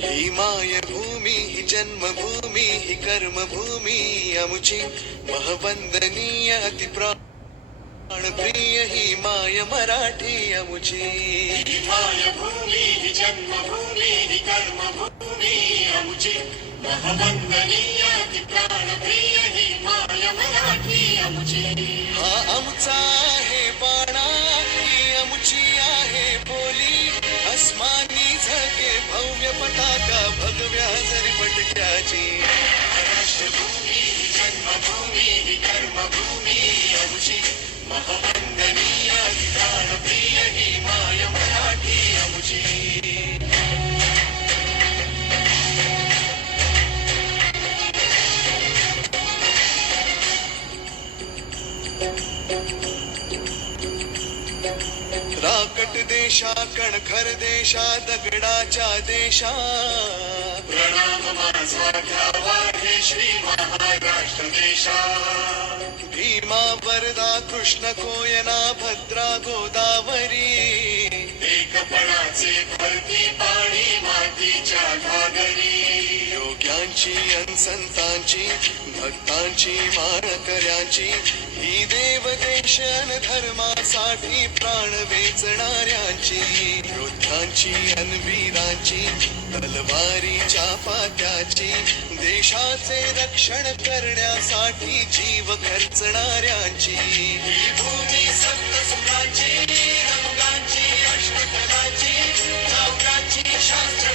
ही मायभूमी ही जन्मभूमी ही कर्मभूमी अमुची महवंदनीय अतिप्राणप्रिय ही माय मराठी अमुची. ही मायभूमी ही जन्मभूमी ही कर्मभूमी अमुची महवंदनीय अतिप्राणप्रिय ही माय मराठी अमुची. हा आमचा आहे बाणा ही अमुची आहे बोली अस्मानी झके भव्य पताका भगव्या जरी पटक्याची. राष्ट्रभूमी ही जन्मभूमी ही कर्मभूमी अमुची महवंदनीय अतिप्राणप्रिय ही माय मराठी अमुची. राकट देशा कणखर देशा दगडाच्या देशा प्रणाम माझा घ्यावा हे श्री महाराष्ट्र देशा. भीमा वरदा कृष्ण कोयना भद्रा गोदावरी एकपणाचे भरती पाणी मातीच्या घागरी. योग्यांची अनसंतांची भक्तांची माळकऱ्यांची ही देवदेश अन धर्मासाठी प्राण वेचणाऱ्यांची योद्ध्यांची अनवीरांची तलवारीच्या पात्याची देशाचे रक्षण करण्यासाठी जीव खर्चणाऱ्यांची. ही भूमी सप्तसुरांची रंगांची अष्टकलांची चौकांची शास्त्र